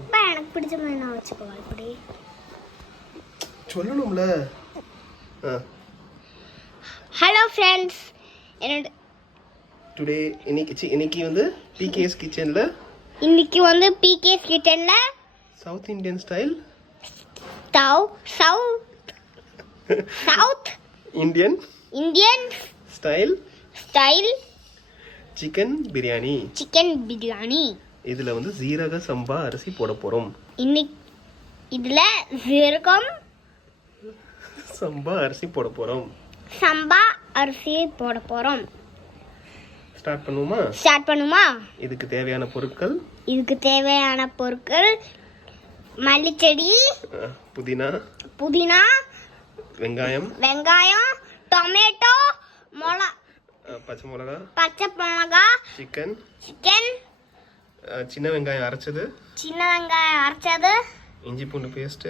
அப்பா எனக்கு பிடிச்ச மாதிரி நான் வச்சுக்கோவா இப்படி சொல்லணும்ல. ஹலோ ஃப்ரெண்ட்ஸ், என்னோட டுடே இன்னைக்கு வந்து பிகேஎஸ் கிச்சன்ல இன்னைக்கு வந்து பிகேஎஸ் கிச்சன்ல south Indian style south Indian style chicken biryani. இதுல வந்து ஜீரக சம்பா அரிசி போட போறோம். இன்னைக்கு இதுல ஜீரகம் சம்பா அரிசி போட போறோம். ஸ்டார்ட் பண்ணுமா? இதுக்கு தேவையான பொருட்கள் மல்லிச்செடி, புதினா, வெங்காயம், டொமேட்டோ, பச்சை மிளகா, சிக்கன், சின்ன வெங்காயம் அரைச்சது, இஞ்சி பூண்டு பேஸ்ட்,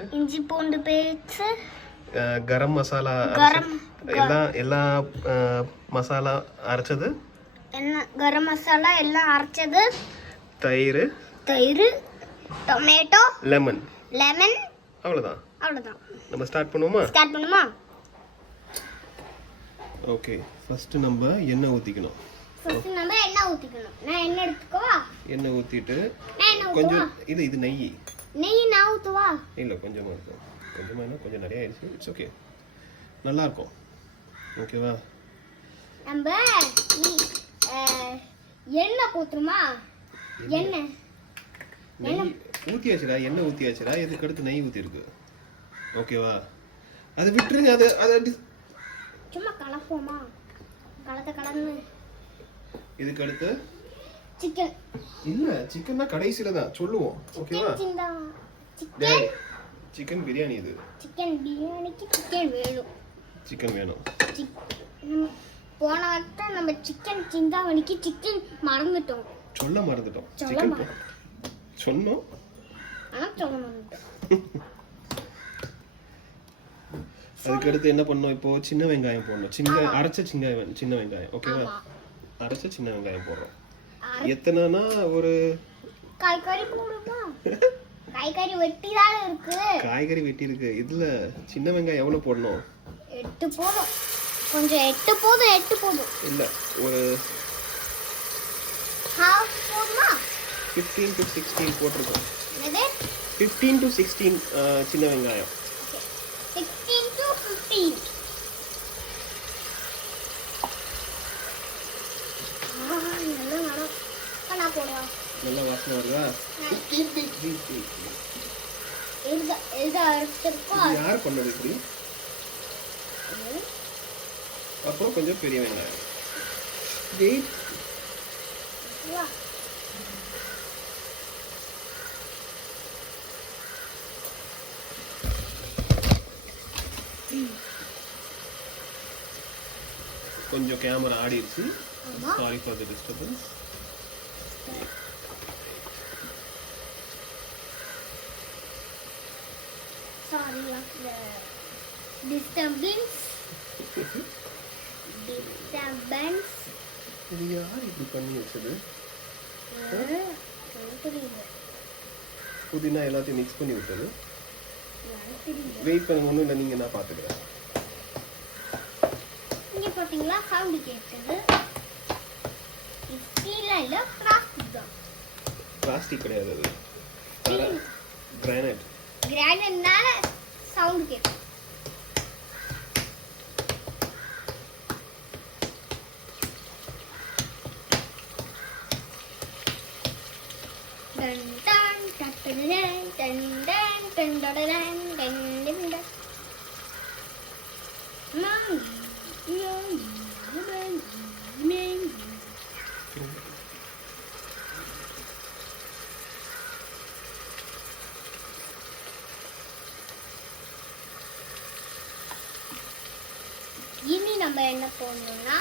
கரம் மசாலா, எல்லா மசாலா அரைச்சது, கரம் மசாலா எல்லாம் அரைச்சது, தயிர், டொமேட்டோ, லெமன். அவ்வளவுதான். நம்ம ஸ்டார்ட் பண்ணுமா? ஓகே, ஃபர்ஸ்ட் நம்ம எண்ணெய் ஊத்திக்கணும். நான் எண்ணெய் எடுத்துக்கவா? எண்ணெய் ஊத்திட்டு கொஞ்சம் இது நெய் நான் ஊத்துவா? இல்ல கொஞ்சமா இருக்கும். கொஞ்சம் நிறைய ஆயிடுச்சு. இட்ஸ் ஓகே, நல்லா இருக்கும். ஓகேவா? நம்ம எண்ணெய் ஊத்துறோமா? எண்ணெய் ஊத்தியாச்சுடா. எண்ணெய் ஊத்தியாச்சுடா. இதுக்கு அடுத்து நெய் ஊத்தி இருக்கு. ஓகேவா? அதை விட்டுருங்க. அது சும்மா கலப்போமா? கலந்து இதுக்கு அடுத்து சிக்கன். இல்ல, சிக்கன் தான் கடைசில தான் சொல்லுவோம். ஓகேவா? சிக்கன் பிரியாணி. இது சிக்கன் பிரியாணிக்கு சிக்கன் வேணும். போன வட்டம் நம்ம சிக்கன் சிந்தாமணிக்கு சிக்கன் மறந்துட்டோம். சொல்ல மறந்துட்டோம். சிக்கன் சொன்னோம், ஆனா சொல்ல மறந்துட்டோம். அதுக்கு அடுத்து என்ன பண்ணோம்? இப்போ சின்ன வெங்காயம் போடணும். அரைச்ச சின்ன வெங்காயம். ஓகேவா? அரைச்ச சின்ன வெங்காயம் போடுறோம். எத்தனைனா ஒரு காய்கறி போடுமா? காய்கறி வெட்டிதான் இருக்கு. காய்கறி வெட்டி இருக்கு. இதுல சின்ன வெங்காயம் எவ்வளவு போடணும்? 8 போதும். கொஞ்சம் 8 போதும். இல்ல, ஒரு ஹாஃப் போடுமா? 15 to 16 போட்டுருக்கோம். என்னது? 15 to 16 சின்ன வெங்காயம். 16 to 15. நல்லா வாசனை வருதா? யார் பண்ணது இப்படி? அப்புறம் கொஞ்சம் பெரிய வெங்காயம். கொஞ்சம் கேமரா ஆடிடுச்சு. Sorry for the disturbance. இது யார் இப்படி பண்ணி வச்சது? புதினா எல்லாத்தையும் மிக்ஸ் பண்ணி விட்டது. வெயிட் பண்ணுங்க, ஒன்றும் இல்லை, நீங்க நான் பார்த்துக்கிறேன். நீங்க பாத்தீங்களா? சவுண்ட் கேட்குது. இல்ல, பிளாஸ்டிக் கிடையாது, அது கிரானைட்னால சவுண்ட் கேட்கும். இனி நம்ம என்ன பண்ணணும்னா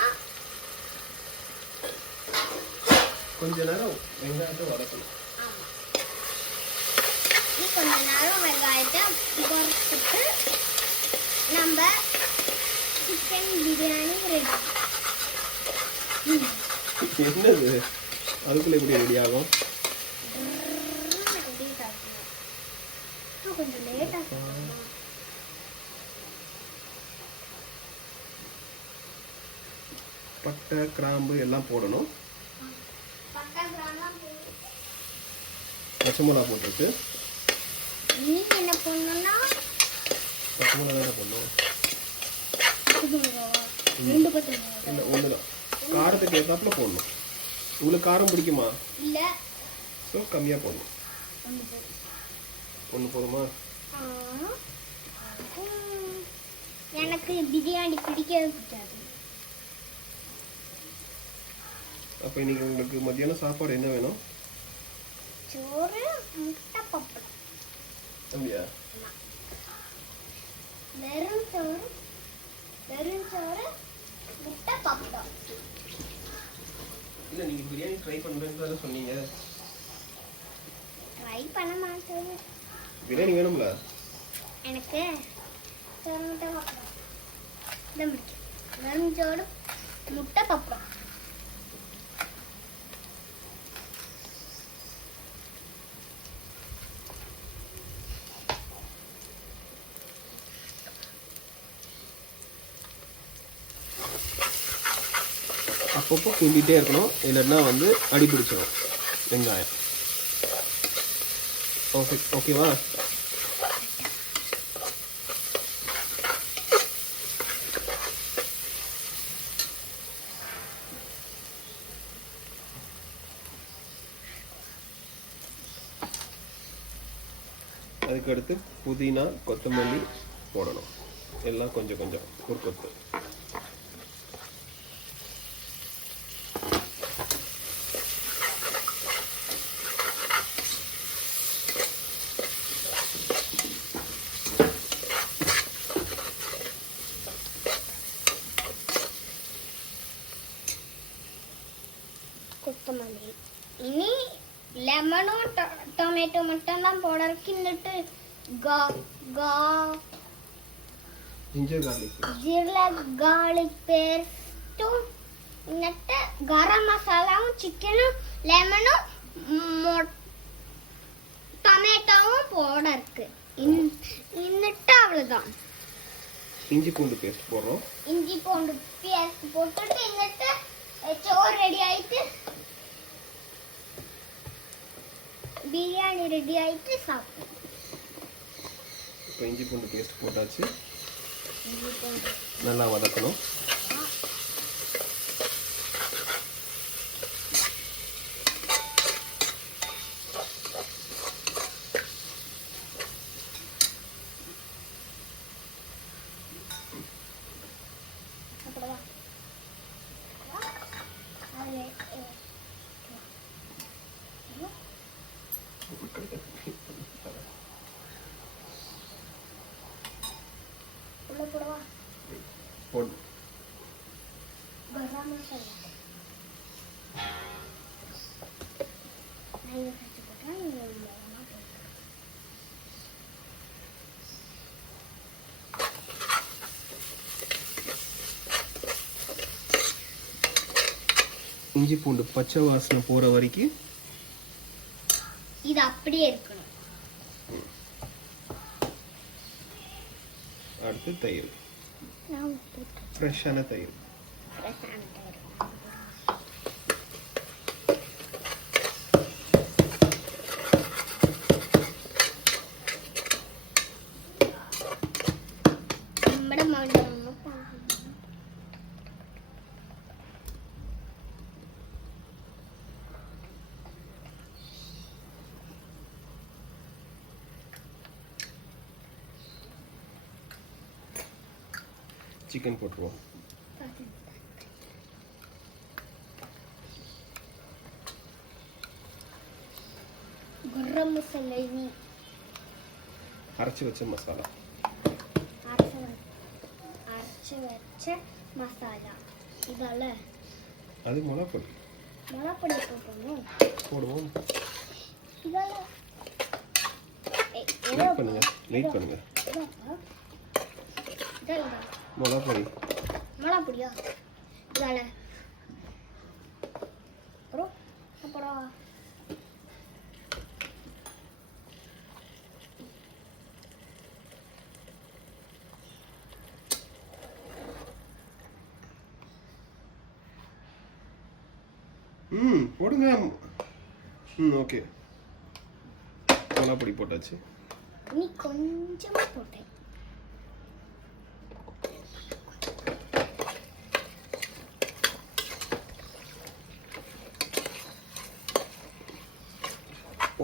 கொஞ்ச நேரம் வெங்காயத்தை வதக்கணும். கொஞ்ச நேரம் வெங்காயத்தை வறுத்துட்டு நம்ம சிக்கன் பிரியாணி ரெடி. என்னது அதுக்குள்ள எப்படி ரெடி ஆகும்? இன்னும் கொஞ்சம் லேட்டா பட்டை கிராம்பு எல்லாம் போடணும். பட்டை கிராம்பெல்லாம் பச்சை மிளகா போட்டுருக்கு. நீங்க என்ன பண்ணணும்னா பச்சை மிளகா தானே போடணும். ரெண்டு பச்சை மிளகா இல்லை ஒன்று தான். காரத்துக்கு ஏற்றாப்புல போடணும். உங்களுக்கு காரம் பிடிக்குமா? இல்ல ஸோ கம்மியாக போடணும். ஒன்று போதும். ஒன்று போதுமா? எனக்கு பிரியாணி பிடிக்கவே பிடிக்காது. அப்போ இன்னைக்கு உங்களுக்கு மத்தியானம் சாப்பாடு என்ன வேணும்? சோறு முட்டை பப்படம். அப்படியா? வெறும் சோறு முட்டை பப்படம். இல்லை நீங்கள் பிரியாணி ட்ரை பண்ணுறேன்னு தானே சொன்னீங்க. ட்ரை பண்ண மாட்டேன். பிரியாணி வேணும்ல? எனக்கு சோறு முட்டை பப்படம் இதான் பிடிக்கும். வெறும் சோறு முட்டை பப்படம். அப்பப்போ கிண்டிகிட்டே இருக்கணும், இல்லைன்னா வந்து அடி பிடிச்சிடும் வெங்காயம். ஓகேவா? அதுக்கடுத்து புதினா கொத்தமல்லி போடணும். எல்லாம் கொஞ்சம் கொஞ்சம் ஒரு கொத்து. கொத்தமல்லி. இனி லெமனும் டொமேட்டோ மட்டும் தான் போடறதுக்கு. ஜிஞ்சர் garlic பேஸ்ட்டும் இன்னட்டு கரம் மசாலாவும் சிக்கனும் லெமனும் டொமேட்டோவும் போட இருக்கு. இன்னட்டு அவ்வளவுதான். இஞ்சி பூண்டு பேஸ்ட் போடுறோம். இஞ்சி பூண்டு பேஸ்ட் போட்டுட்டு இன்னட்டு சோறு ரெடி ஆயிட்டு பிரியாணி ரெடி ஆயிட்டு சாப்பிடுவோம். இப்போ இஞ்சி பூண்டு பேஸ்ட் போட்டாச்சு. நல்லா வதக்கணும். போடு. இஞ்சி பூண்டு பச்சை வாசனை போற வரைக்கும் இது அப்படியே இருக்கணும். அடுத்து தயிர். ஃப்ரெஷ்ஷான தயிர். சிக்கன் போட்டுருவோம். கரம் மசாலா அரைச்சி வச்ச மசாலா. அரைச்சி வச்ச மசாலா. இதால அது மிளகாப்பொடி. மிளகாப்பொடி போடணும். போடுவோம். இதால வெயிட் பண்ணுங்க. மிளகாப்பொடி. மிளகாப்பொடியா? இதால அப்புறம் போடுங்க. ஓகே, மிளகா பொடி போட்டாச்சு. நீ கொஞ்சமா போட்டேன்.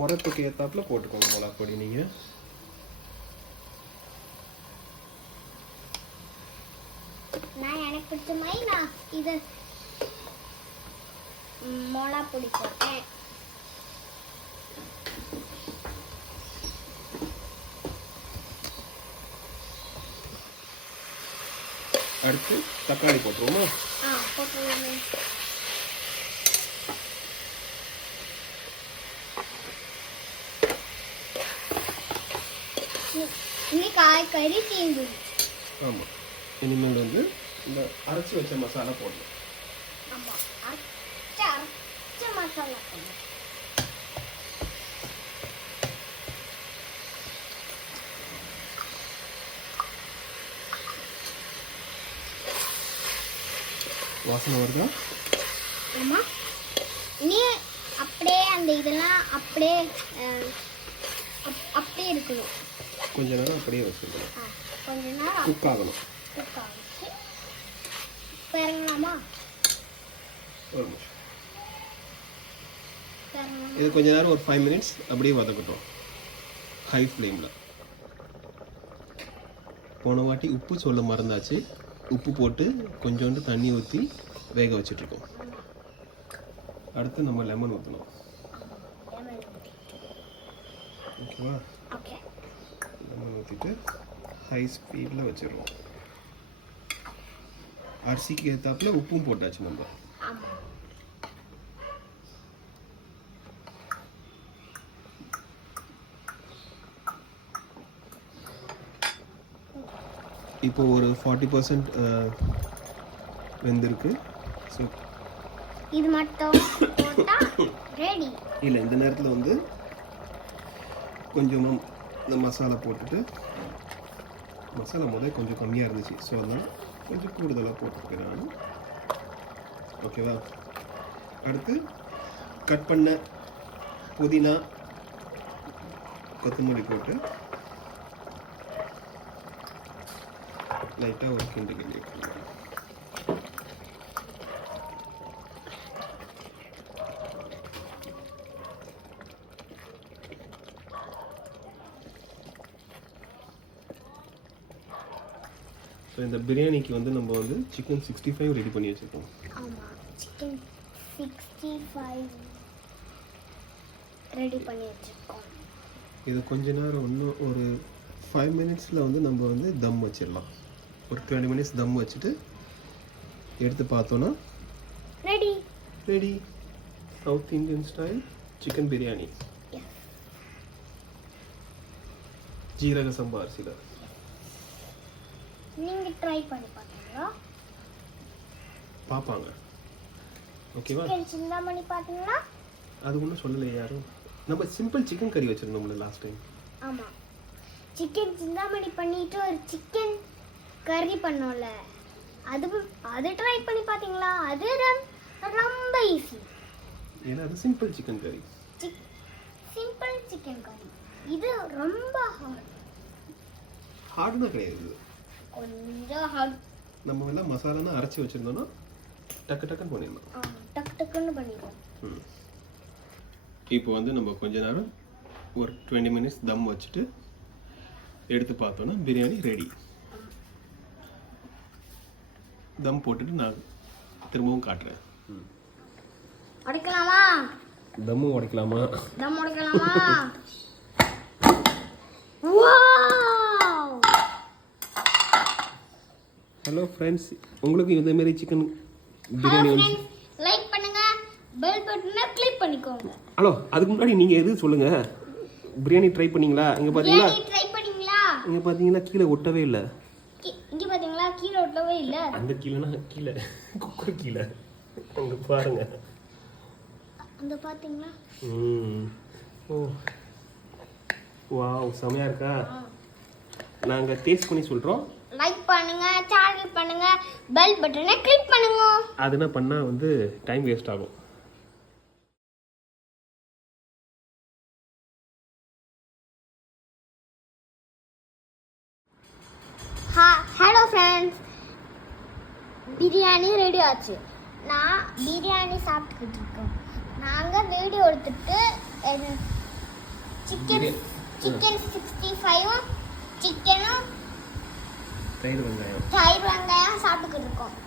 உரத்துக்கு ஏத்தாப்புல போட்டுக்கோங்க மிளகா பொடி. நீங்க நான் எனக்கு பிடிச்ச மாதிரி நான் இது மிளகா பொடி போட்டேன். அடுத்து தக்காளி போட்டுருவோமா? போட்டுருவோமே. காய்கறி தீந்து. ஆமா, இனிமேல் வந்து இந்த அரைச்சி வச்ச மசாலா போடணும். ஆமா, அரைச்ச மசாலா போடணும். வாசனை வருதா? ஆமா, நீ அப்படியே அந்த இதெல்லாம் அப்படியே அப்படியே இருக்கணும். கொஞ்ச நேரம் அப்படியே வச்சுக்கணும். கொஞ்ச நேரம் குக் ஆகணும். இறங்கலாமா? ஒரு நிமிஷம். இது கொஞ்ச நேரம் ஒரு 5 மினிட்ஸ் அப்படியே வதக்கட்டும் ஹை ஃப்ளேமில். போன வாட்டி உப்பு சொல்ல மறந்தாச்சு. உப்பு போட்டு கொஞ்சோண்டு தண்ணி ஊற்றி வேக வச்சிட்ருக்கோம். அடுத்து நம்ம லெமன் ஊற்றணும். ஓகேவா? லெமன் ஊற்றிட்டு ஹை ஸ்பீடில் வச்சிடுறோம். அரிசிக்கு ஏற்றாப்புல உப்பும் போட்டாச்சு நம்ம. இப்போ ஒரு 40% வெந்திருக்கு. ஸோ இது மட்டும் போட்டா ரெடி. இல்லை, இந்த நேரத்தில் வந்து கொஞ்சமாக இந்த மசாலா போட்டுட்டு, மசாலா முதல்ல கொஞ்சம் கம்மியாக இருந்துச்சு, ஸோ அதனால் கொஞ்சம் கூடுதலாக போட்டுருக்கேன் நான். ஓகேவா? அடுத்து கட் பண்ண புதினா கொத்தமல்லி போட்டு லைட்டாக ஒரு கிண்டு கிண்டி. ஸோ இந்த பிரியாணிக்கு வந்து நம்ம வந்து சிக்கன் 65 ரெடி பண்ணி வச்சுருக்கோம். ஆமாம், சிக்கன் 65 ரெடி பண்ணி வச்சுருக்கோம். இது கொஞ்ச நேரம் இன்னும் ஒரு 5 மினிட்ஸில் வந்து நம்ம வந்து தம் வச்சிடலாம். ஒரு 20 மினிட்ஸ் தம் வச்சுட்டு எடுத்து பார்த்தோன்னா ready south Indian style chicken biryani. ஜீரக சம்பா அரிசியில். நீங்கள் ட்ரை பண்ணி பார்த்தீங்களா? பார்ப்பாங்க. ஓகேவா? சிந்தாமணி பார்த்தீங்களா? அது ஒன்றும் சொல்லலையே யாரும். நம்ம சிம்பிள் சிக்கன் கறி வச்சுருந்தோம்ல லாஸ்ட் டைம். ஆமாம், சிக்கன் சிந்தாமணி பண்ணிட்டு ஒரு சிக்கன் கறி பண்ணோம்ல, அது ட்ரை பண்ணி பார்த்தீங்களா? அது ரொம்ப ஈஸி. ஏன்னா அது சிம்பிள் சிக்கன் கறி. சிம்பிள் சிக்கன் கறி. இது ரொம்ப ஹார்ட்னா கிடையாது, கொஞ்சம் ஹார்ட். நம்ம எல்லாம் மசாலானா அரைச்சி வச்சிருந்தோம்னா டக்கு டக்குன்னு பண்ணிடலாம். டக்குன்னு பண்ணிடுவோம். இப்போ வந்து நம்ம கொஞ்ச நேரம் ஒரு 20 மினிட்ஸ் தம் வச்சுட்டு எடுத்து பார்த்தோன்னா பிரியாணி ரெடி. தம் போட்டுட்டு நான் திரும்பவும் காட்டுறேன். உடைக்கலாமா? தம்மும் உடைக்கலாமா? தம் உடைக்கலாமா? வாவ்! ஹலோ ஃப்ரெண்ட்ஸ், உங்களுக்கு இதே மாதிரி சிக்கன் பிரியாணி வந்து லைக் பண்ணுங்க, பெல் பட்டனை கிளிக் பண்ணிக்கோங்க. ஹலோ, அதுக்கு முன்னாடி நீங்கள் எது சொல்லுங்கள். பிரியாணி ட்ரை பண்ணீங்களா? இங்கே பார்த்தீங்களா? ட்ரை பண்ணீங்களா? இங்கே பார்த்தீங்கன்னா கீழே ஒட்டவே இல்லை. இங்கே பார்த்தீங்களா? கீழே ஒட்டவே இல்லை. அந்த கீழேனா கீழே குக்கர் கீழே அங்கே பாருங்க. அந்த பார்த்தீங்களா? ஓ வாவ், செமையா இருக்கா? நாங்கள் டேஸ்ட் பண்ணி சொல்கிறோம். லைக் பண்ணுங்க, ஷேர் பண்ணுங்க, பெல் பட்டனை கிளிக் பண்ணுங்க. அது என்ன பண்ணால் வந்து டைம் வேஸ்ட் ஆகும். ஹலோ ஃப்ரெண்ட்ஸ், பிரியாணி ரெடி ஆச்சு. நான் பிரியாணி சாப்பிட்டுக்கிட்டு இருக்கோம். நாங்கள் வீடியோ எடுத்துட்டு சிக்கன் 65 சிக்கனும் தயிர் வெங்காயம் சாப்பிட்டுக்கிட்டு இருக்கோம்.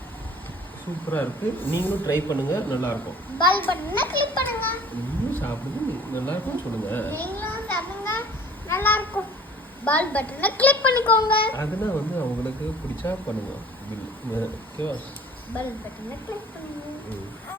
சூப்பராக இருக்கு. நீங்களும் ட்ரை பண்ணுங்க, நல்லா இருக்கும். பெல் பட்டனை கிளிக் பண்ணுங்க. நீங்களும் சாப்பிடுங்க, நல்லா இருக்கும்னு சொல்லுங்க. நீங்களும் சாப்பிடுங்க, நல்லா இருக்கும். பெல் பட்டனை கிளிக் பண்ணிக்கோங்க. அதெல்லாம் வந்து அவங்களுக்கு பிடிச்சா பண்ணுங்க. ஓகேவா? பெல் பட்டனை கிளிக் பண்ணுங்க.